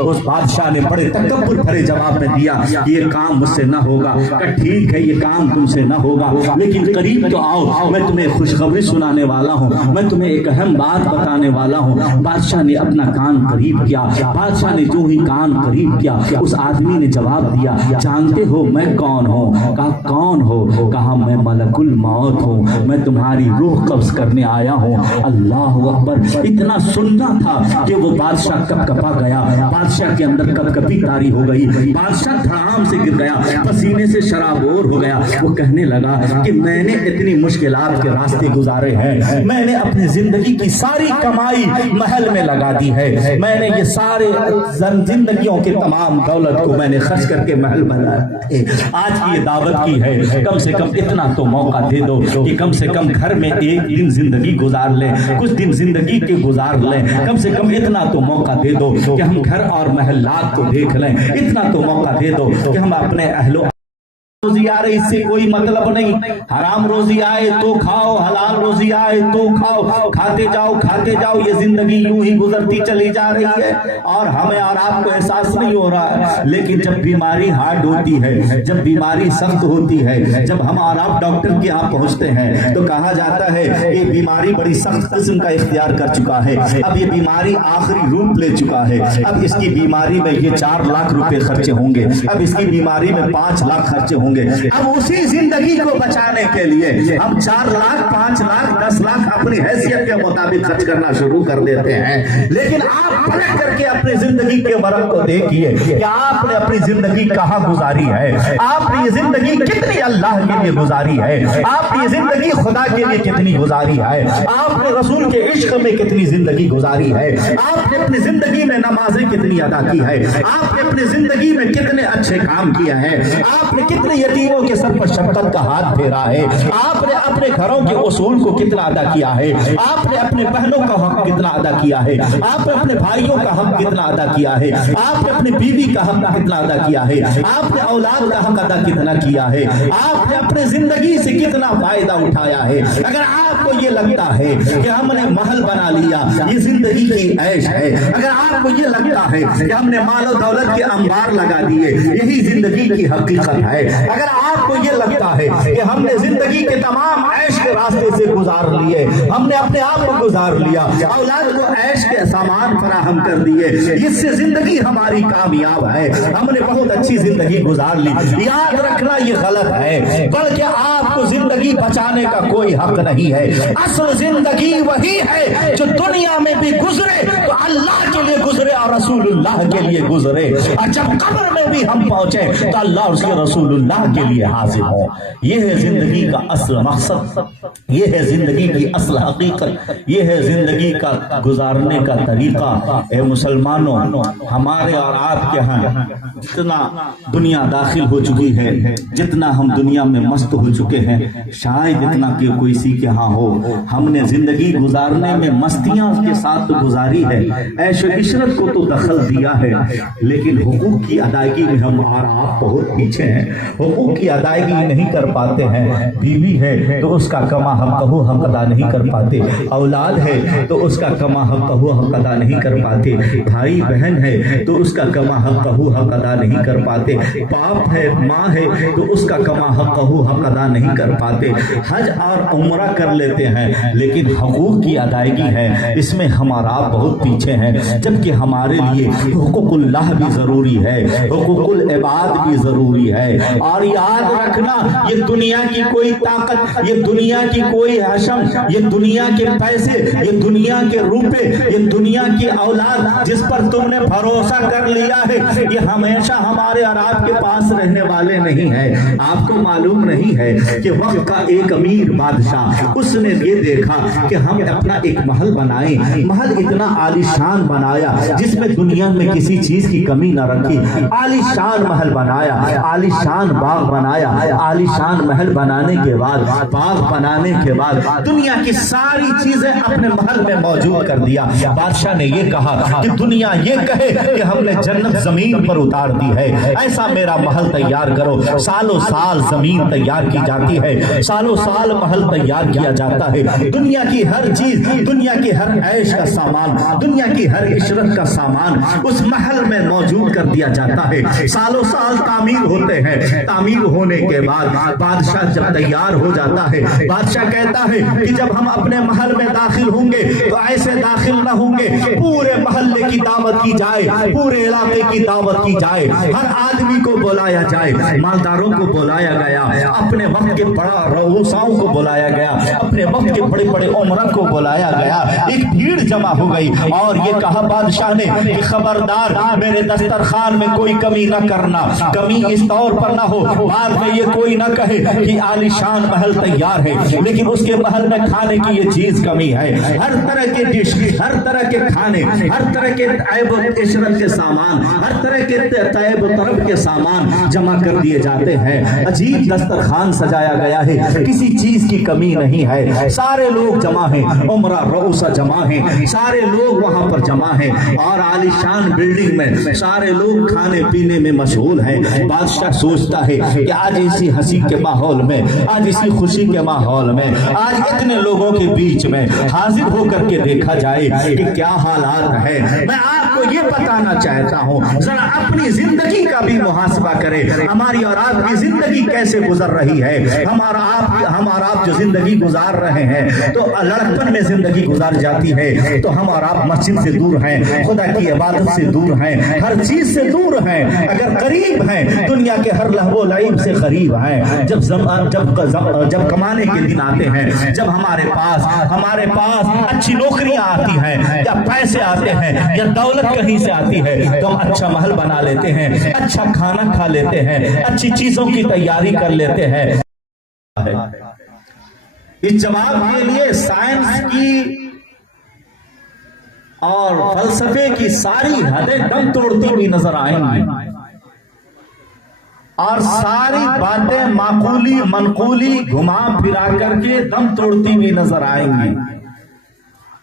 اس بادشاہ نے بڑے تکبر بھرے جواب میں دیا یہ کام مجھ سے نہ ہوگا۔ کہ ٹھیک ہے یہ کام تم سے نہ ہوگا، لیکن قریب تو آؤ، میں تمہیں خوشخبری سنانے والا ہوں، میں تمہیں ایک اہم بات بتانے والا ہوں۔ بادشاہ نے اپنا کان قریب کیا۔ بادشاہ نے جو ہی کان قریب کیا، اس آدمی نے جواب دیا جانتے ہو میں کون ہوں؟ کہا کون ہو؟ کہا میں ملک الموت ہوں، میں تمہاری روح قبض کرنے آیا ہوں۔ اللہ اکبر! اتنا سننا تھا کہ وہ بادشاہ کپ کپا گیا، بادشاہ کے اندر کپ کپی طاری ہو گئی، بادشاہ دھڑام سے گر گیا، پسینے سے شرابور ہو گیا۔ وہ کہنے لگا کہ میں نے اتنی مشکلات کے راستے گزارے ہیں، میں نے اپنی زندگی کی ساری کمائی محل میں لگا دی ہے، میں نے یہ سارے زندگیوں کے تمام دولت کو میں نے خرچ کر کے محل بنایا، آج کی یہ دعوت کی ہے، کم سے کم اتنا تو موقع دے دو کہ کم سے کم گھر میں ایک دن زندگی گزار لیں، کچھ دن زندگی کے گزار لیں، کم سے کم اتنا تو موقع دے دو کہ ہم گھر اور محلات کو دیکھ لیں، اتنا تو موقع دے دو کہ ہم اپنے اہل روزی آ رہی، اس سے کوئی مطلب نہیں، حرام روزی آئے تو کھاؤ، حلال روزی آئے تو کھاؤ، کھاتے جاؤ، یہ زندگی یوں ہی گزرتی چلی جا رہی ہے اور ہمیں اور آپ کو احساس نہیں ہو رہا ہے۔ لیکن جب بیماری ہارڈ ہوتی ہے، جب بیماری سخت ہوتی ہے، جب ہم اور آپ ڈاکٹر کے یہاں پہنچتے ہیں تو کہا جاتا ہے یہ بیماری بڑی سخت قسم کا اختیار کر چکا ہے، اب یہ بیماری آخری روپ لے چکا ہے، اب اس کی بیماری میں یہ 4 لاکھ روپے خرچے ہوں گے، اب اس کی بیماری میں 5 لاکھ خرچے ہوں گے۔ اب اسی زندگی کو بچانے کے لیے ہم 4 لاکھ 5 لاکھ 10 لاکھ اپنی حیثیت کے مطابق خرچ کرنا شروع کر دیتے ہیں۔ لیکن آپ پلٹ کر کے اپنی زندگی کے ورق کو دیکھیے کہ آپ نے اپنی زندگی کہاں گزاری ہے، آپ نے یہ زندگی کتنی اللہ کے لیے گزاری ہے، آپ نے یہ زندگی خدا کے لیے کتنی گزاری ہے، آپ نے رسول کے عشق میں کتنی زندگی گزاری ہے، آپ نے اپنی زندگی میں نمازیں کتنی ادا کی ہے، آپ نے اپنی زندگی میں کتنے اچھے کام کیا ہے، آپ نے کتنے یتیموں کے سر پر شفقت کا ہاتھ پھیرا ہے، آپ نے اپنے گھروں کے اصول کو کتنا ادا کیا ہے، آپ نے اپنے بہنوں کا حق کتنا ادا کیا ہے، آپ نے اپنے بھائیوں کا حق کتنا ادا کیا ہے، آپ نے اپنی بیوی کا حق کتنا ادا کیا ہے، آپ نے اولاد کا حق ادا کتنا کیا ہے، آپ نے اپنے زندگی سے کتنا فائدہ اٹھایا ہے۔ اگر آپ کو یہ لگتا ہے کہ ہم نے محل بنا لیا، یہ زندگی کی عیش ہے، اگر آپ کو یہ لگتا ہے کہ ہم نے مال و دولت کے انبار لگا دیے، یہی زندگی کی حقیقت ہے، اگر آپ کو یہ لگتا ہے کہ ہم نے زندگی کے تمام عیش کے راستے سے گزار لیے، ہم نے اپنے آپ کو گزار لیا، اولاد کو عیش کے سامان فراہم کر دیے، اس سے زندگی ہماری کامیاب ہے، ہم نے بہت اچھی زندگی گزار لی، یاد رکھنا یہ غلط ہے، بلکہ آپ کو زندگی بچانے کا کوئی حق نہیں ہے۔ اصل زندگی وہی ہے جو دنیا میں بھی گزرے تو اللہ کے لیے گزرے اور رسول اللہ کے لیے گزرے، اور جب قبر میں بھی ہم پہنچے تو اللہ اس کے رسول اللہ کے لیے حاضر ہو۔ یہ ہے زندگی کا اصل مقصد، یہ ہے زندگی کی اصل حقیقت، یہ ہے زندگی کا گزارنے کا طریقہ۔ اے مسلمانوں، ہمارے اور آپ کے ہاں جتنا دنیا داخل ہو چکی ہے، جتنا ہم دنیا میں مست ہو چکے ہیں، شاید اتنا کہ کوئی سی کے ہاں ہو، ہم نے زندگی گزارنے میں مستیاں کے ساتھ تو گزاری ہے، عیش و عشرت کو تو دخل دیا ہے، لیکن حقوق کی ادائیگی میں ہم اور آپ بہت پیچھے ہیں، حقوق کی ادائیگی نہیں کر پاتے ہیں۔ بیوی ہے تو اس کا کما حق حق ادا نہیں کر پاتے، اولاد ہے تو اس کا کما حق حق ادا نہیں کر پاتے، بھائی بہن ہے تو اس کا کما حق حق ادا نہیں کر پاتے، باپ ہے ماں ہے تو اس کا کما حق حق ادا نہیں کر پاتے، حج اور عمرہ کر لیتے ہیں لیکن حقوق کی ادائیگی ہے اس میں ہمارا بہت پیچھے ہیں، جبکہ ہمارے لیے حقوق اللہ بھی ضروری ہے، حقوق العباد بھی ضروری ہے۔ اور یاد رکھنا یہ دنیا کی کوئی طاقت، یہ دنیا کی کوئی حشم، یہ دنیا کے پیسے، یہ دنیا کے روپے، یہ دنیا کی اولاد جس پر تم نے بھروسہ کر لیا ہے، یہ ہمیشہ ہمارے اور آپ کے پاس رہنے والے نہیں ہیں۔ آپ کو معلوم نہیں ہے کہ وقت کا ایک امیر بادشاہ، اس نے یہ دیکھا کہ ہم اپنا ایک محل بنائیں، محل اتنا عالی شان بنایا جس میں دنیا میں کسی چیز کی کمی نہ رکھی، عالی شان محل بنایا، عالی شان باغ بنایا، عالی شان محل بنانے کے بعد، باغ بنانے کے بعد دنیا کی ساری چیزیں اپنے محل میں موجود کر دیا۔ بادشاہ نے یہ کہا کہ دنیا یہ کہے کہ ہم نے جنت زمین پر اتار دی ہے، ایسا میرا محل تیار کرو۔ سالوں سال زمین تیار کی جاتی ہے، سالوں سال محل تیار کیا جاتا ہے، دنیا کی ہر چیز، دنیا کی ہر عیش کا سامان، دنیا کی ہر عشرت کا سامان اس محل میں موجود کر دیا جاتا ہے. سالوں سال تعمیر ہوتے ہیں. تعمیر ہونے کے بعد بادشاہ جب تیار ہو جاتا ہے, بادشاہ کہتا ہے کہ جب ہم اپنے محل میں داخل ہوں گے تو ایسے داخل نہ ہوں گے, پورے محلے کی دعوت کی جائے, پورے علاقے کی دعوت کی جائے, ہر آدمی کو بلایا جائے. مالداروں کو بلایا گیا, اپنے وقت کے بڑا رؤساؤں کو بلایا گیا, اپنے وقت کے بڑے بڑے عمرہ کو بلایا گیا. ایک بھیڑ جمع ہو گئی اور یہ کہا بادشاہ نے کہ خبردار میرے دسترخوان میں کوئی کمی نہ کرنا. کمی اس طور پر نہ ہو بعد میں یہ کوئی نہ کہے کہ عالی شان محل تیار ہے لیکن اس کے محل میں کھانے کی یہ چیز کمی ہے. ہر طرح کے ڈش, ہر طرح کے کھانے, ہر طرح کے عیب و عشرت کے سامان, ہر طرح کے طیب و طرب کے سامان جمع کر دیے جاتے ہیں. عجیب دسترخوان سجایا گیا ہے, کسی چیز کی کمی نہیں ہے. سارے لوگ جمع ہیں, عمرہ رؤسا جمع ہیں, سارے لوگ وہاں پر جمع ہیں اور عالی شان بلڈنگ میں سارے لوگ کھانے پینے میں مشغول ہیں. بادشاہ سوچتا ہے کہ آج اسی ہنسی کے ماحول میں, آج اسی خوشی کے ماحول میں, آج اتنے لوگوں کے بیچ میں حاضر ہو کر کے دیکھا جائے کہ کیا حالات ہے. میں آپ کو یہ بتانا چاہتا ہوں, ذرا اپنی زندگی کا بھی محاسبہ کرے. ہماری اور آپ کی زندگی کیسے گزر رہی ہے. ہمارا آپ جو زندگی گزار رہے ہیں تو لڑکپن میں زندگی گزار جاتی ہے تو ہم اور آپ مسجد سے دور ہیں, خدا کی عبادت سے دور ہیں, ہر چیز سے دور ہیں. اگر قریب ہیں دنیا کے ہر لہو و لعب سے قریب ہیں. جب کمانے کے دن آتے ہیں, جب ہمارے پاس اچھی نوکریاں آتی ہیں یا پیسے آتے ہیں یا دولت کہیں سے آتی ہے تو ہم اچھا محل بنا لیتے ہیں, اچھا کھانا کھا لیتے ہیں, اچھی چیزوں کی تیاری کر لیتے ہیں. اس جواب کے لیے سائنس کی اور فلسفے کی ساری حدیں دم توڑتی ہوئی نظر آئیں گی اور ساری باتیں معقولی منقولی گھما پھرا کر کے دم توڑتی ہوئی نظر آئیں گی.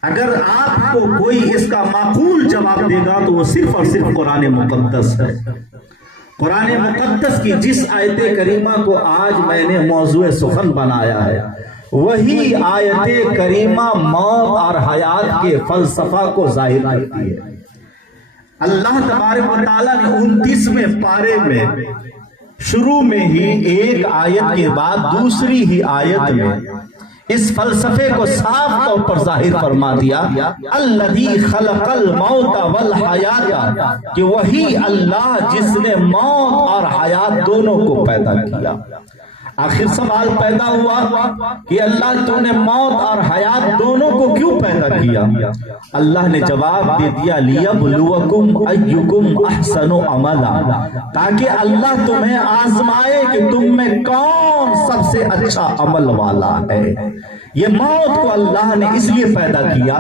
اگر آپ کو کوئی اس کا معقول جواب دے گا تو وہ صرف اور صرف قرآن مقدس ہے. قرآن مقدس کی جس آیت کریمہ کو آج میں نے موضوع سخن بنایا ہے وہی آیت کریمہ موت اور حیات کے فلسفہ کو ظاہر کرتی ہے. اللہ تبارک و تعالیٰ نے 29ویں پارے میں شروع میں ہی ایک آیت کے بعد دوسری ہی آیت میں اس فلسفے کو صاف طور پر ظاہر فرما دیا. الذی خلق الموت والحیات, کہ وہی اللہ جس نے موت اور حیات دونوں کو پیدا کیا. آخر سوال پیدا ہوا کہ اللہ تو نے موت اور حیات دونوں کو کیوں پیدا کیا؟ اللہ نے جواب دے دیا لیبلوکم ایکم احسن عملا, تاکہ اللہ تمہیں آزمائے کہ تم میں کون سب سے اچھا عمل والا ہے. یہ موت کو اللہ نے اس لیے پیدا کیا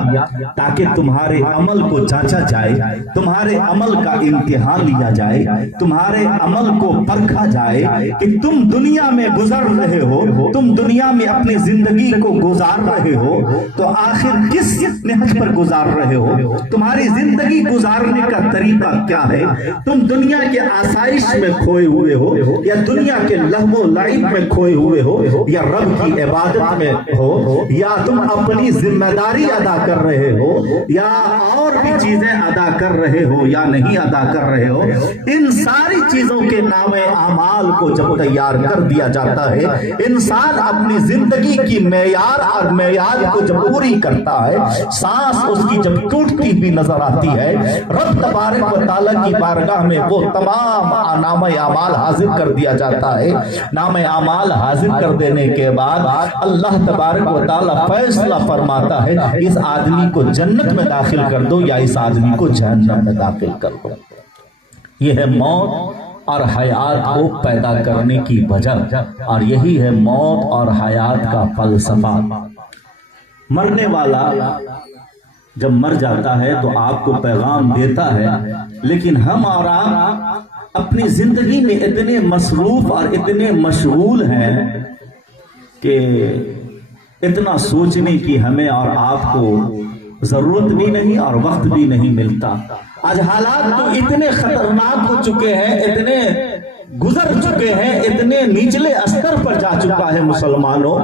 تاکہ تمہارے عمل کو جانچا جائے, تمہارے عمل کا امتحان لیا جائے, تمہارے عمل کو پرکھا جائے کہ تم دنیا میں گزر رہے ہو, تم دنیا میں اپنی زندگی کو گزار رہے ہو تو آخر کس نہج پر گزار رہے ہو, تمہاری زندگی گزارنے کا طریقہ کیا ہے. تم دنیا کے آسائش میں کھوئے ہوئے ہو یا دنیا کے لہو و لعب میں کھوئے ہوئے ہو یا رب کی عبادت میں ہو یا تم اپنی ذمہ داری ادا کر رہے ہو یا اور بھی چیزیں ادا کر رہے ہو یا نہیں ادا کر رہے ہو, ان ساری چیزوں کے نام اعمال کو جب تیار کر دیا جاتا ہے انسان اپنی زندگی کی معیار کو جب پوری کرتا ہے, سانس اس کی جب ٹوٹتی بھی نظر آتی ہے, رب تبارک و تعالیٰ کی بارگاہ میں وہ تمام نام اعمال حاضر کر دیا جاتا ہے. نام اعمال حاضر کر دینے کے بعد اللہ تبارک و تعالیٰ فیصلہ فرماتا ہے اس آدمی کو جنت میں داخل کر دو یا اس آدمی کو جہنم میں داخل کر دو. یہ ہے موت اور حیات کو پیدا کرنے کی وجہ, اور یہی ہے موت اور حیات کا فلسفہ. مرنے والا جب مر جاتا ہے تو آپ کو پیغام دیتا ہے, لیکن ہم اور آپ اپنی زندگی میں اتنے مصروف اور اتنے مشغول ہیں کہ اتنا سوچنے کی ہمیں اور آپ کو ضرورت بھی نہیں اور وقت بھی نہیں ملتا. آج حالات تو اتنے خطرناک ہو چکے ہیں, اتنے گزر چکے ہیں, اتنے نچلے استر پر جا چکا ہے مسلمانوں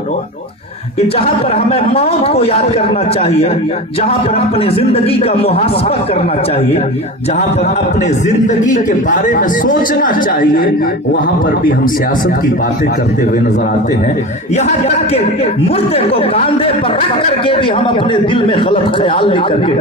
کہ جہاں پر ہمیں موت کو یاد کرنا چاہیے، جہاں پر اپنے زندگی کا محاسبہ کرنا چاہیے، جہاں پر اپنے زندگی کے بارے میں سوچنا چاہیے، وہاں پر بھی ہم سیاست کی باتیں کرتے ہوئے نظر آتے ہیں۔ یہاں تک کہ مردے کو کاندھے پر رکھ کر کے بھی ہم اپنے دل میں غلط خیال لے کر کے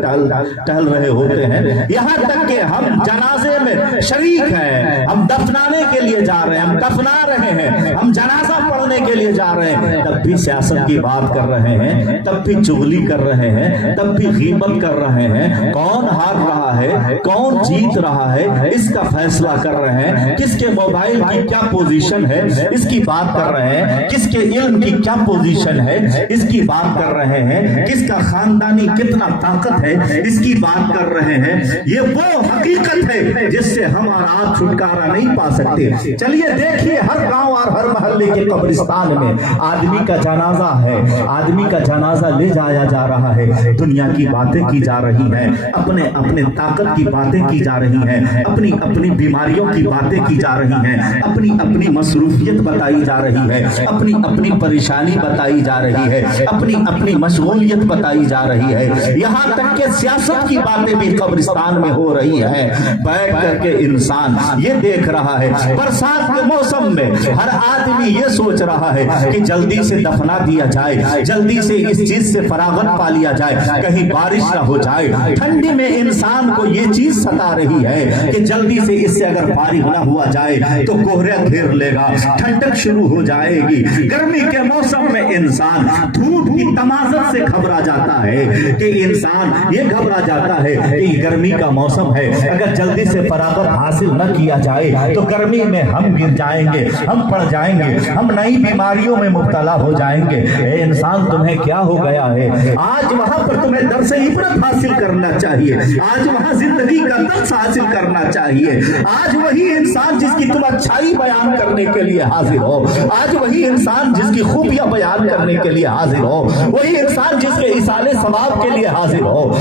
ٹہل رہے ہوتے ہیں۔ یہاں تک کہ ہم جنازے میں شریک ہیں، ہم دفنانے کے لیے جا رہے ہیں، ہم دفنا رہے ہیں، ہم جنازہ پڑھنے کے لیے جا رہے ہیں، تب بھی سیاست کی بات کر رہے ہیں، تب بھی چغلی کر رہے ہیں، تب بھی غیبت کر رہے ہیں۔ کون ہار رہا ہے، کون جیت رہا ہے، اس کا فیصلہ کر رہے ہیں۔ کس کے موبائل کی کیا پوزیشن ہے، اس کی بات کر رہے ہیں۔ کس کے علم کی کیا پوزیشن ہے، اس کی بات کر رہے ہیں۔ کس کا خاندانی کتنا طاقت ہے، اس کی بات کر رہے ہیں۔ یہ وہ حقیقت ہے جس سے ہم اور آپ چھٹکارا نہیں پا سکتے۔ چلیے دیکھیے، ہر گاؤں اور ہر محلے کے قبرستان میں آدمی کا جنازہ ہے، آدمی کا جنازہ لے جایا جا رہا ہے، دنیا کی باتیں کی جا رہی ہیں، اپنے اپنے طاقت کی باتیں کی جا رہی ہیں، اپنی اپنی بیماریوں کی باتیں کی جا رہی ہیں، اپنی اپنی مصروفیت بتائی جا رہی ہے، اپنی اپنی پریشانی بتائی جا رہی ہے، اپنی اپنی مشغولیت بتائی جا رہی ہے۔ یہاں تک کہ سیاست کی باتیں بھی قبرستان میں ہو رہی ہیں۔ بیٹھ کر کے انسان یہ دیکھ رہا ہے، برسات کے موسم میں ہر آدمی یہ سوچ رہا ہے کہ جلدی سے دفنا دیا جائے، جلدی سے اس چیز سے فراغت پا لیا جائے، کہیں بارش نہ ہو جائے۔ ٹھنڈی میں انسان کو یہ چیز ستا رہی ہے کہ جلدی سے اس سے اگر فارغ نہ ہوا جائے تو کوہرا گھیر لے گا، ٹھنڈک شروع ہو جائے گی۔ گرمی کے موسم میں انسان دھوپ کی تمازت سے گھبرا جاتا ہے، کہ انسان یہ گھبرا جاتا ہے کہ یہ گرمی کا موسم ہے، اگر جلدی سے فراغت حاصل نہ کیا جائے تو گرمی میں ہم گر جائیں گے، ہم پڑ جائیں گے، ہم نئی بیماریوں میں مبتلا ہو جائیں گے۔ اے انسان، تمہیں کیا ہو گیا ہے؟ آج وہاں پر تمہیں درس عبرت حاصل کرنا چاہیے، آج وہاں زندگی کا درس حاصل کرنا چاہیے۔ آج وہی انسان جس کی تم اچھائی بیان کرنے کے لیے حاضر ہو، آج وہی انسان جس کی خوبیاں بیان کرنے کے لیے حاضر ہو، وہی انسان جس کے ایصال ثواب کے لیے حاضر ہو۔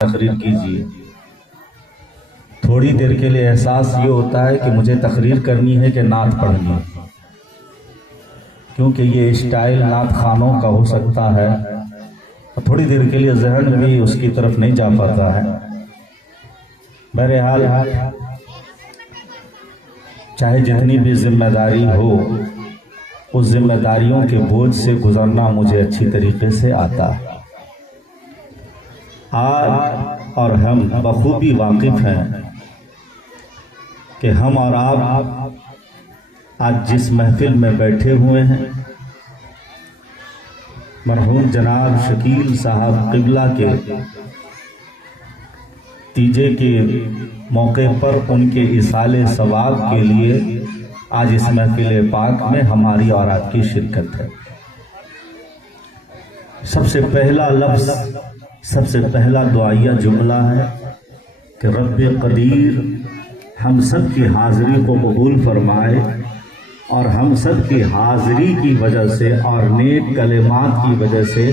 تقریر کیجیے، تھوڑی دیر کے لیے احساس یہ ہوتا ہے کہ مجھے تقریر کرنی ہے کہ نعت پڑھنی ہے، کیونکہ یہ اسٹائل نعت خانوں کا ہو سکتا ہے، تھوڑی دیر کے لیے ذہن بھی اس کی طرف نہیں جا پاتا ہے۔ بہرحال چاہے جتنی بھی ذمہ داری ہو، اس ذمہ داریوں کے بوجھ سے گزرنا مجھے اچھی طریقے سے آتا ہے۔ آج اور ہم بخوبی واقف ہیں کہ ہم اور آپ آج جس محفل میں بیٹھے ہوئے ہیں، مرحوم جناب شکیل صاحب قبلہ کے تیجے کے موقع پر ان کے ایصال ثواب کے لیے آج اس محفل پاک میں ہماری اور آپ کی شرکت ہے۔ سب سے پہلا لفظ، سب سے پہلا دعائیہ جملہ ہے کہ رب قدیر ہم سب کی حاضری کو قبول فرمائے، اور ہم سب کی حاضری کی وجہ سے اور نیک کلمات کی وجہ سے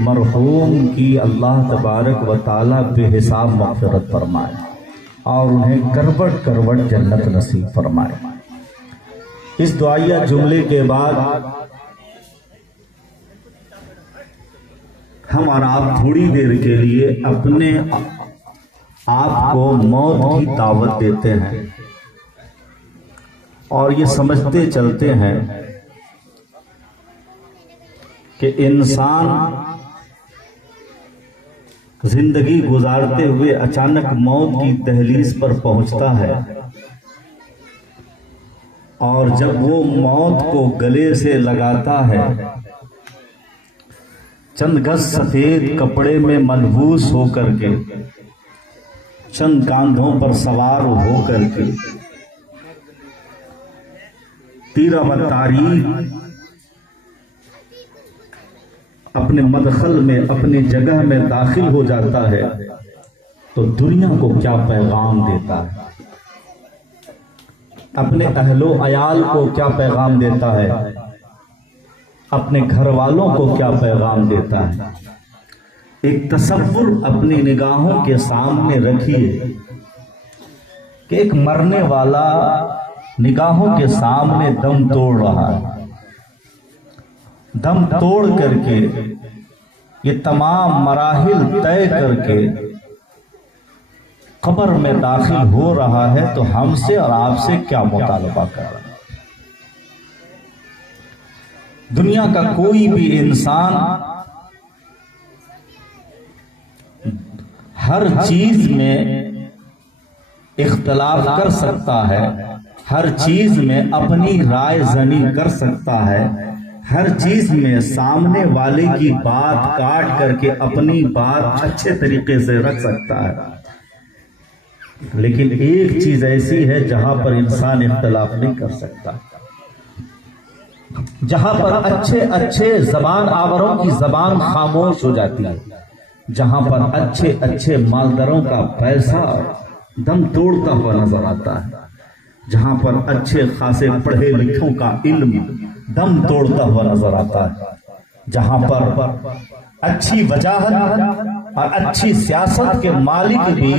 مرحوم کی اللہ تبارک و تعالی بے حساب مغفرت فرمائے اور انہیں کروٹ کروٹ جنت نصیب فرمائے۔ اس دعائیہ جملے کے بعد ہم اور آپ تھوڑی دیر کے لیے اپنے آپ کو موت کی دعوت دیتے ہیں اور یہ سمجھتے چلتے ہیں کہ انسان زندگی گزارتے ہوئے اچانک موت کی دہلیز پر پہنچتا ہے، اور جب وہ موت کو گلے سے لگاتا ہے، چند گز سفید کپڑے میں ملبوس ہو کر کے، چند کاندھوں پر سوار ہو کر کے، تیرہ و تاریخ اپنے مدخل میں، اپنی جگہ میں داخل ہو جاتا ہے، تو دنیا کو کیا پیغام دیتا ہے، اپنے اہل و عیال کو کیا پیغام دیتا ہے، اپنے گھر والوں کو کیا پیغام دیتا ہے۔ ایک تصور اپنی نگاہوں کے سامنے رکھیے کہ ایک مرنے والا نگاہوں کے سامنے دم توڑ رہا ہے، دم توڑ کر کے یہ تمام مراحل طے کر کے قبر میں داخل ہو رہا ہے تو ہم سے اور آپ سے کیا مطالبہ کر رہا ہے؟ دنیا کا کوئی بھی انسان ہر چیز میں اختلاف کر سکتا ہے، ہر چیز میں اپنی رائے زنی کر سکتا ہے، ہر چیز میں سامنے والے کی بات کاٹ کر کے اپنی بات اچھے طریقے سے رکھ سکتا ہے، لیکن ایک چیز ایسی ہے جہاں پر انسان اختلاف نہیں کر سکتا، جہاں پر اچھے اچھے زبان آوروں کی زبان خاموش ہو جاتی ہے، جہاں پر اچھے اچھے مالداروں کا پیسہ دم توڑتا ہوا نظر آتا ہے، جہاں پر اچھے خاصے پڑھے لکھوں کا علم دم توڑتا ہوا نظر آتا ہے، جہاں پر اچھی وجاہت اور اچھی سیاست کے مالک بھی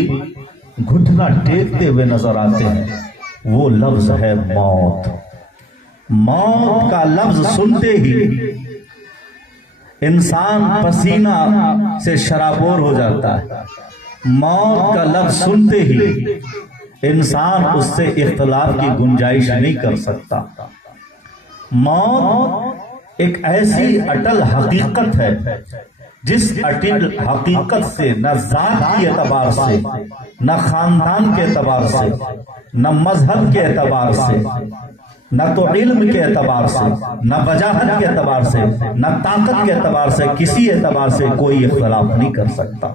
گھٹنا ٹیکتے ہوئے نظر آتے ہیں، وہ لفظ ہے موت۔ موت کا لفظ سنتے ہی انسان پسینہ سے شرابور ہو جاتا ہے، موت کا لفظ سنتے ہی انسان اس سے اختلاف کی گنجائش نہیں کر سکتا۔ موت ایک ایسی اٹل حقیقت ہے جس اٹل حقیقت سے نہ ذات کے اعتبار سے، نہ خاندان کے اعتبار سے، نہ مذہب کے اعتبار سے، نہ تو علم کے اعتبار سے، نہ وجاہت کے اعتبار سے، نہ طاقت کے اعتبار سے، کسی اعتبار سے کوئی اختلاف نہیں کر سکتا۔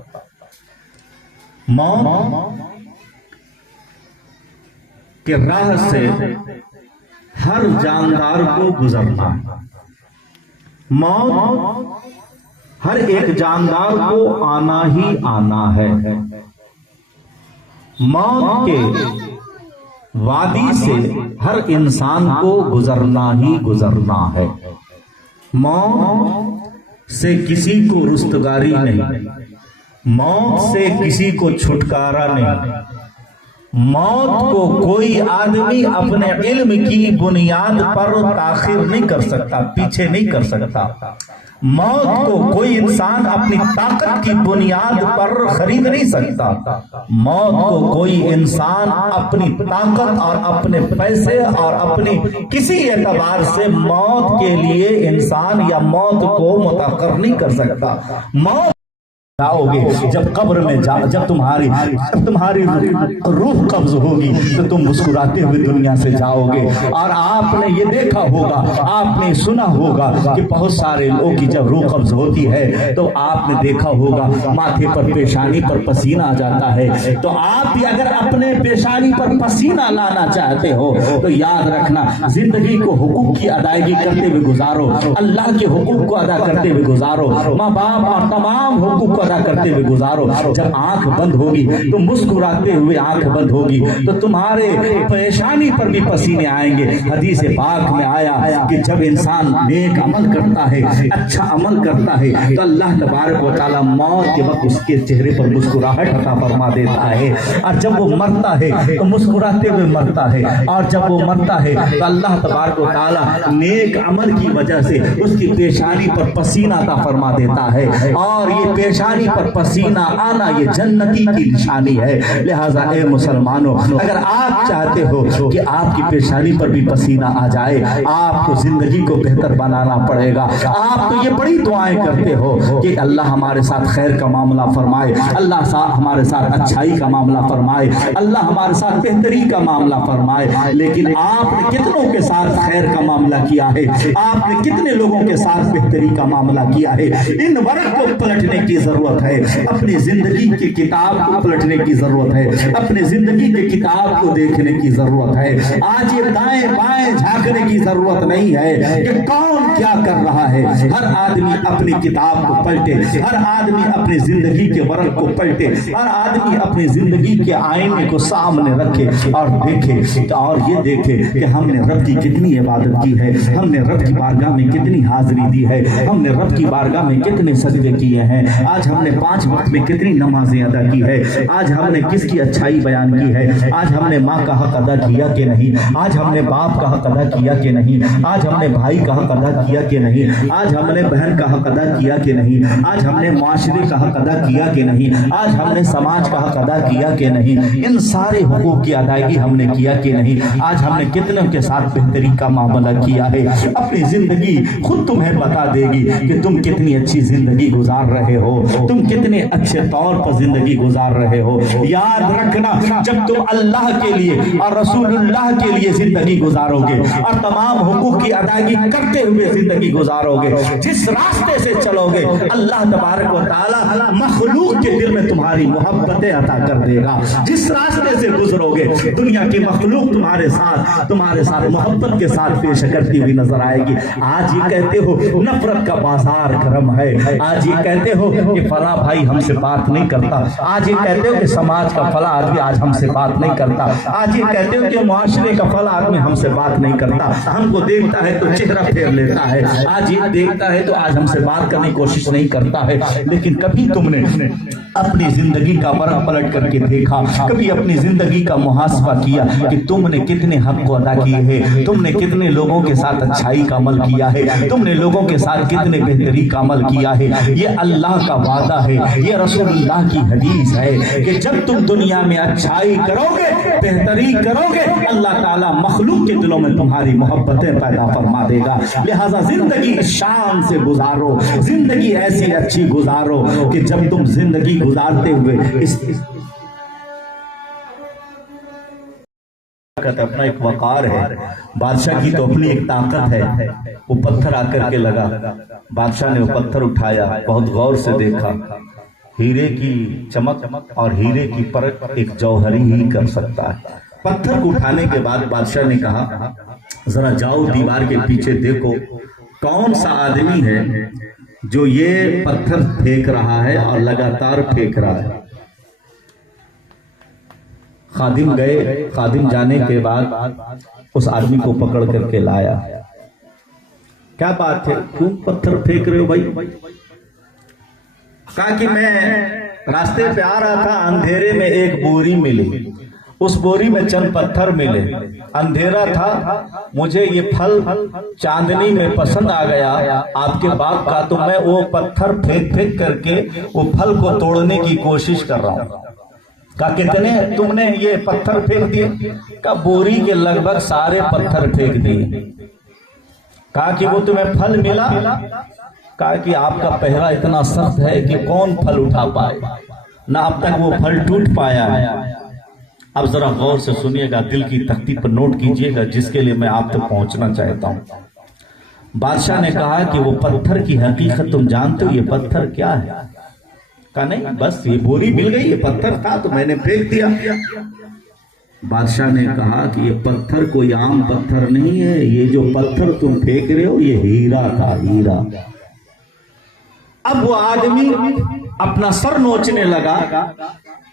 موت کے راہ سے ہر جاندار کو گزرنا ہے، موت ہر ایک جاندار کو آنا ہی آنا ہے، موت کے وادی سے ہر انسان کو گزرنا ہی گزرنا ہے، موت سے کسی کو رستگاری نہیں، موت سے کسی کو چھٹکارا نہیں، موت کو کوئی آدمی اپنے علم کی بنیاد پر تاخیر نہیں کر سکتا، پیچھے نہیں کر سکتا، موت کو کوئی انسان اپنی طاقت کی بنیاد پر خرید نہیں سکتا، موت کو کوئی انسان اپنی طاقت اور اپنے پیسے اور اپنی کسی اعتبار سے موت کے لیے انسان یا موت کو متاخر نہیں کر سکتا۔ موت جاؤ گے جب قبر میں جب تمہاری روح قبض ہوگی تو تم مسکراتے ہوئے دنیا سے جاؤ گے، اور آپ نے یہ دیکھا ہوگا، آپ نے سنا ہوگا کہ بہت سارے لوگوں کی جب روح قبض ہوتی ہے تو آپ نے دیکھا ہوگا ماتھے پر پیشانی پر پسینہ آ جاتا ہے، تو آپ بھی اگر اپنے پیشانی پر پسینہ لانا چاہتے ہو تو یاد رکھنا زندگی کو حقوق کی ادائیگی کرتے ہوئے گزارو، اللہ کے حقوق کو ادا کرتے ہوئے گزارو، ماں باپ اور تمام حقوق کو ادا کرتے ہوئے گزارو۔ جب آنکھ بند ہوگی تو مسکراتے ہوئے آنکھ بند ہوگی تو تمہارے پیشانی پر بھی پسینے آئیں گے۔ حدیث پاک میں آیا کہ جب انسان نیک عمل کرتا ہے، اچھا عمل کرتا ہے تو اللہ تبارک و تعالی موت کے وقت اس کے چہرے پر مسکراہٹ عطا فرما دیتا ہے، اور جب وہ مرتا ہے تو مسکراتے ہوئے مرتا ہے، اور جب وہ مرتا ہے تو اللہ تبارک و تعالی نیک عمل کی وجہ سے اس کی پیشانی پر پسینہ عطا فرما دیتا ہے، اور یہ پیشانی پر پسینہ آنا یہ جنتی کی نشانی ہے۔ لہذا اے مسلمانوں، اگر آپ چاہتے ہو کہ آپ کی پیشانی پر بھی پسینہ آ جائے، آپ کو زندگی کو بہتر بنانا پڑے گا۔ آپ تو یہ بڑی دعائیں کرتے ہو کہ اللہ ہمارے ساتھ خیر کا معاملہ فرمائے، اللہ ہمارے ساتھ اچھائی کا معاملہ فرمائے، اللہ ہمارے ساتھ بہتری کا معاملہ فرمائے، لیکن آپ نے کتنوں کے ساتھ خیر کا معاملہ کیا ہے؟ آپ نے کتنے لوگوں کے ساتھ بہتری کا معاملہ کیا ہے؟ ان ورق کو پلٹنے کی ضرورت ہے، اپنی زندگی کی کتاب کو پلٹنے کی ضرورت ہے، اپنے زندگی کی کتاب کو دیکھنے کی ضرورت ہے۔ آج یہ دائیں بائیں جھانکنے کی ضرورت نہیں ہے کہ کون کیا کر رہا ہے، ہر آدمی اپنی کتاب کو پلٹے، ہر آدمی اپنی زندگی کے ورق کو پلٹے، ہر آدمی اپنی زندگی کے آئینے کو سامنے رکھے اور دیکھے، اور یہ دیکھے کہ ہم نے رب کی کتنی عبادت کی ہے، ہم نے رب کی بارگاہ میں کتنی حاضری دی ہے، ہم نے رب کی بارگاہ میں کتنے سجدے کیے ہیں۔ آج ہم ہم نے 5 وقت میں کتنی نمازیں ادا کی ہے, آج ہم نے کس کی اچھائی بیان کی ہے, آج ہم نے ماں کا حق ادا کیا کہ نہیں, آج ہم نے باپ کا حق ادا کیا کہ نہیں, آج ہم نے بھائی کا حق ادا کیا کہ نہیں, آج ہم نے بہن کا حق ادا کیا کہ نہیں, آج ہم نے معاشرے کا حق ادا کیا کہ نہیں, آج ہم نے سماج کا حق ادا کیا کہ نہیں, ان سارے حقوق کی ادائیگی ہم نے کیا کہ نہیں, آج ہم نے کتنے کے ساتھ بہتری کا معاملہ کیا ہے. اپنی زندگی خود تمہیں بتا دے گی کہ تم کتنی اچھی زندگی گزار رہے ہو, تم کتنے اچھے طور پر زندگی گزار رہے ہو. یاد رکھنا, جب تم اللہ کے لیے اور رسول اللہ کے لیے زندگی گزارو گے اور تمام حقوق کی ادائیگی کرتے ہوئے زندگی گزارو گے, جس راستے سے چلو گے اللہ تبارک و تعالی مخلوق کے دل میں تمہاری محبتیں عطا کر دے گا. جس راستے سے گزرو گے دنیا کی مخلوق تمہارے ساتھ محبت کے ساتھ پیش کرتی ہوئی نظر آئے گی. آج یہ کہتے ہو نفرت کا بازار گرم ہے, آج یہ کہتے ہو کہ فلاں بھائی ہم سے بات نہیں کرتا, آج یہ کہتے ہو کہ سماج کا فلاں آدمی آج ہم سے بات نہیں کرتا, آج یہ کہتے ہو کہ معاشرے کا فلاں آدمی ہم سے بات نہیں کرتا, ہم کو دیکھتا ہے تو چہرہ پھیر لیتا ہے, آج یہ دیکھتا ہے تو آج ہم سے بات کرنے کی کوشش نہیں کرتا ہے. لیکن کبھی تم نے اپنی زندگی کا ورق پلٹ کر کے دیکھا, کبھی اپنی زندگی کا محاسبہ کیا کہ تم نے کتنے حق کو ادا کیے ہیں, تم نے کتنے لوگوں کے ساتھ اچھائی کا عمل کیا ہے, تم نے لوگوں کے ساتھ کتنے بہتری کا عمل کیا ہے. یہ اللہ کا وعدہ ہے, یہ رسول اللہ کی حدیث ہے کہ جب تم دنیا میں اچھائی کرو گے, بہتری کرو گے, اللہ تعالیٰ مخلوق کے دلوں میں تمہاری محبتیں پیدا فرما دے گا. لہذا زندگی شان سے گزارو, زندگی ایسی اچھی گزارو کہ جب تم زندگی گزارتے ہوئے اپنا ایک وقار ہے. بادشاہ کی تو اپنی ایک طاقت ہے. وہ پتھر آ کر کے لگا, بادشاہ نے وہ پتھر اٹھایا, بہت غور سے دیکھا, ہیرے کی چمک اور ہیرے کی پرکھ ایک جوہری ہی کر سکتا ہے. پتھر کو اٹھانے کے بعد بادشاہ نے کہا ذرا جاؤ دیوار کے پیچھے دیکھو کون سا آدمی ہے جو یہ پتھر پھینک رہا ہے اور لگاتار پھینک رہا ہے. خادم گئے, خادم جانے کے بعد اس آدمی کو پکڑ کر کے لایا. کیا بات ہے, کیوں پتھر پھینک رہے ہو بھائی؟ کہا کہ میں راستے پہ آ رہا تھا, اندھیرے میں ایک بوری ملی, اس بوری میں چند پتھر ملے, اندھیرا تھا, مجھے یہ پھل چاندنی میں پسند آ گیا آپ کے باغ کا, تو میں وہ پتھر پھینک کر کے وہ پھل کو توڑنے کی کوشش کر رہا ہوں. کہا کتنے تم نے یہ پتھر پھینک دیے؟ کہا بوری کے لگ بھگ سارے پتھر پھینک دیے. کہا کہ وہ تمہیں پھل ملا؟ کہا کہ آپ کا پہرا اتنا سخت ہے کہ کون پھل اٹھا پائے, نہ اب تک وہ پھل ٹوٹ پایا ہے. اب ذرا غور سے سنیے گا, دل کی تختی پر نوٹ کیجئے گا جس کے لیے میں آپ تک پہنچنا چاہتا ہوں. بادشاہ نے کہا کہ وہ پتھر کی حقیقت تم جانتے ہو, یہ پتھر کیا ہے؟ کہا نہیں, بس یہ بوری مل گئی, یہ پتھر تھا تو میں نے پھینک دیا. بادشاہ نے کہا کہ یہ پتھر کوئی عام پتھر نہیں ہے, یہ جو پتھر تم پھینک رہے ہو یہ ہیرا تھا, ہیرا. اب وہ آدمی اپنا سر نوچنے لگا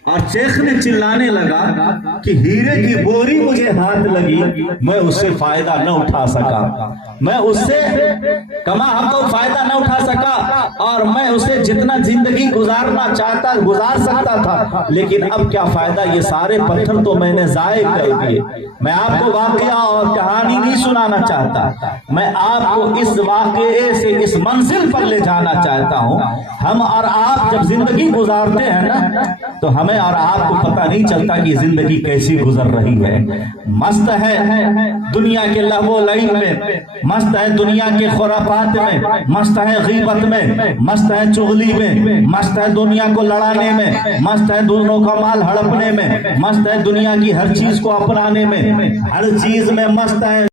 اور چیخنے چلانے لگا کہ ہیرے کی بوری مجھے ہاتھ لگی, میں اس سے فائدہ نہ اٹھا سکا, میں اس سے کما ہم تو فائدہ نہ اٹھا سکا, اور میں اسے جتنا زندگی گزارنا چاہتا گزار سکتا تھا, لیکن اب کیا فائدہ, یہ سارے پتھر تو میں نے ضائع کر دیے. میں آپ کو واقعہ اور کہانی نہیں سنانا چاہتا, میں آپ کو اس واقعے سے اس منزل پر لے جانا چاہتا ہوں. ہم اور آپ جب زندگی گزارتے ہیں نا تو ہمیں اور آپ کو پتہ نہیں چلتا کہ زندگی کیسی گزر رہی ہے. مست ہے دنیا کے لہو و لعب میں, مست ہے دنیا کے خرافات میں, مست ہے غیبت میں, مست ہے چغلی میں, مست ہے دنیا کو لڑانے میں, مست ہے دوسروں کا مال ہڑپنے میں, مست ہے دنیا کی ہر چیز کو اپنانے میں, ہر چیز میں مست ہے.